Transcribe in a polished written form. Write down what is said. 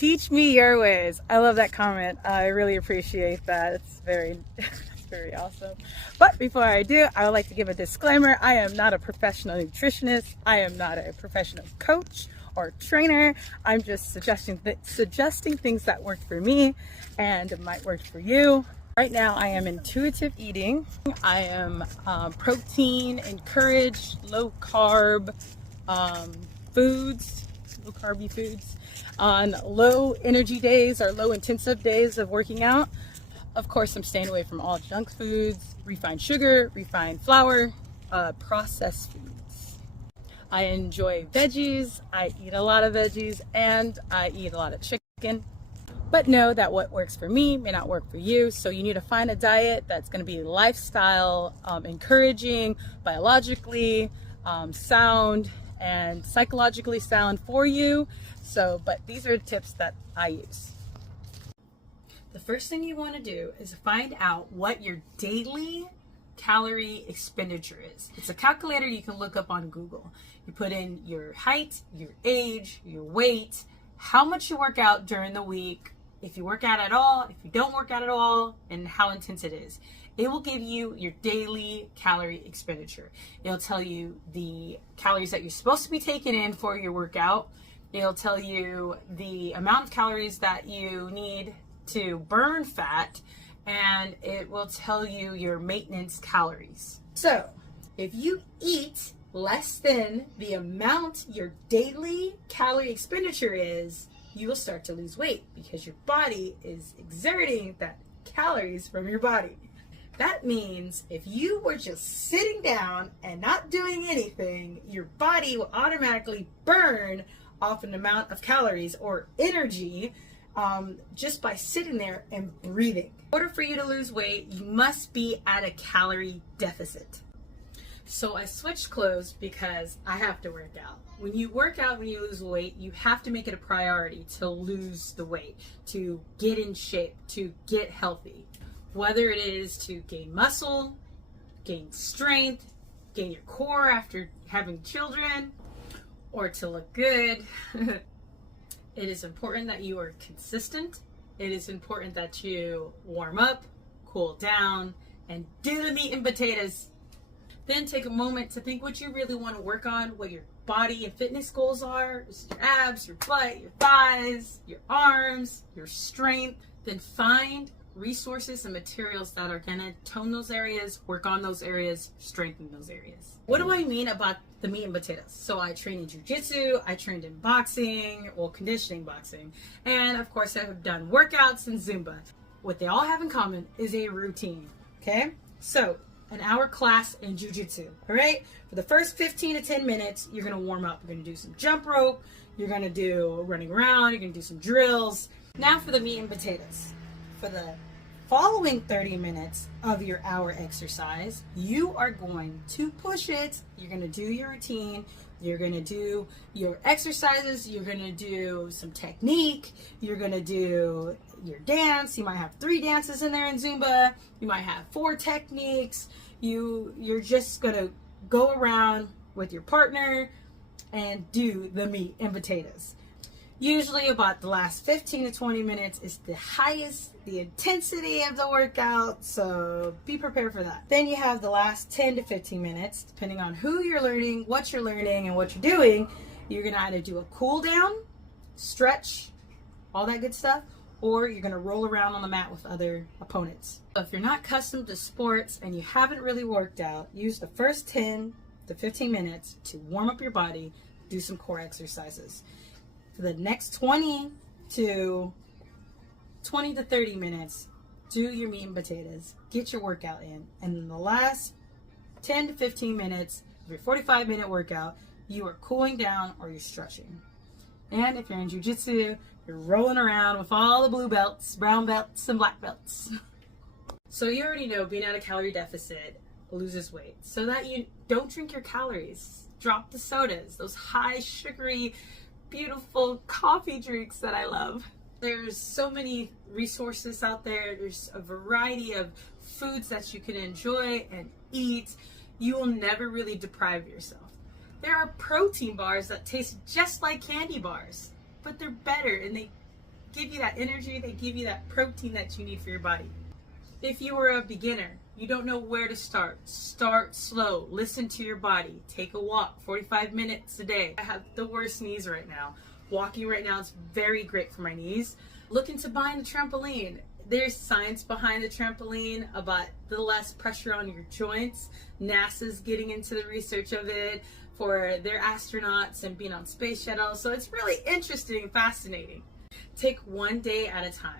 Teach me your ways. I love that comment. I really appreciate that. It's very, it's very awesome. But before I do, I would like to give a disclaimer. I am not a professional nutritionist. I am not a professional coach or trainer. I'm just suggesting things that work for me and might work for you. Right now, I am intuitive eating. I am protein encouraged, low carb foods, low carby foods on low energy days or low intensive days of working out. Of course, I'm staying away from all junk foods, refined sugar, refined flour, processed foods. I enjoy veggies. I eat a lot of veggies and I eat a lot of chicken. But know that what works for me may not work for you. So you need to find a diet that's going to be lifestyle encouraging, biologically sound, and psychologically sound for you. But these are the tips that I use. The first thing you want to do is find out what your daily calorie expenditure is. It's a calculator you can look up on Google. You put in your height, your age, your weight, how much you work out during the week, if you work out at all, if you don't work out at all, and how intense it is. It will give you your daily calorie expenditure. It'll tell you the calories that you're supposed to be taking in for your workout. It'll tell you the amount of calories that you need to burn fat, and it will tell you your maintenance calories. So if you eat less than the amount your daily calorie expenditure is, you will start to lose weight because your body is exerting that calories from your body. That means if you were just sitting down and not doing anything, your body will automatically burn off an amount of calories or energy just by sitting there and breathing. In order for you to lose weight, you must be at a calorie deficit. So I switched clothes because I have to work out. When you work out, when you lose weight, you have to make it a priority to lose the weight, to get in shape, to get healthy. Whether it is to gain muscle, gain strength, gain your core after having children, or to look good, it is important that you are consistent. It is important that you warm up, cool down, and do the meat and potatoes. Then take a moment to think what you really want to work on, what your body and fitness goals are. It's your abs, your butt, your thighs, your arms, your strength. Then find resources and materials that are going to tone those areas, work on those areas, strengthen those areas. What do I mean about the meat and potatoes? So I trained in jiu-jitsu, I trained in boxing, well, conditioning boxing, and of course I have done workouts and Zumba. What they all have in common is a routine, okay? So an hour class in jiu-jitsu, all right? For the first 15 to 10 minutes, you're gonna warm up. You're gonna do some jump rope, you're gonna do running around, you're gonna do some drills. Now for the meat and potatoes. For the following 30 minutes of your hour exercise, you are going to push it. You're going to do your routine. You're going to do your exercises. You're going to do some technique. You're going to do your dance. You might have 3 dances in there in Zumba. You might have 4 techniques. You're just going to go around with your partner and do the meat and potatoes. Usually about the last 15 to 20 minutes is the highest, the intensity of the workout, so be prepared for that. Then you have the last 10 to 15 minutes, depending on who you're learning, and what you're doing. You're gonna either do a cool down, stretch, all that good stuff, or you're gonna roll around on the mat with other opponents. So if you're not accustomed to sports and you haven't really worked out, use the first 10 to 15 minutes to warm up your body, do some core exercises. For the next 20 to 30 minutes, do your meat and potatoes, get your workout in, and in the last 10 to 15 minutes of your 45-minute workout, you are cooling down or you're stretching. And if you're in jiu-jitsu, you're rolling around with all the blue belts, brown belts, and black belts. So you already know being at a calorie deficit loses weight. So that you don't drink your calories. Drop the sodas, those high sugary, beautiful coffee drinks that I love. There's so many resources out there. There's a variety of foods that you can enjoy and eat. You will never really deprive yourself. There are protein bars that taste just like candy bars, but they're better and they give you that energy, they give you that protein that you need for your body. If you are a beginner, you don't know where to start slow. Listen to your body. Take a walk, 45 minutes a day. I have the worst knees right now. Walking right now is very great for my knees. Look into buying a trampoline. There's science behind the trampoline about the less pressure on your joints. NASA's getting into the research of it for their astronauts and being on space shuttles. So it's really interesting and fascinating. Take one day at a time.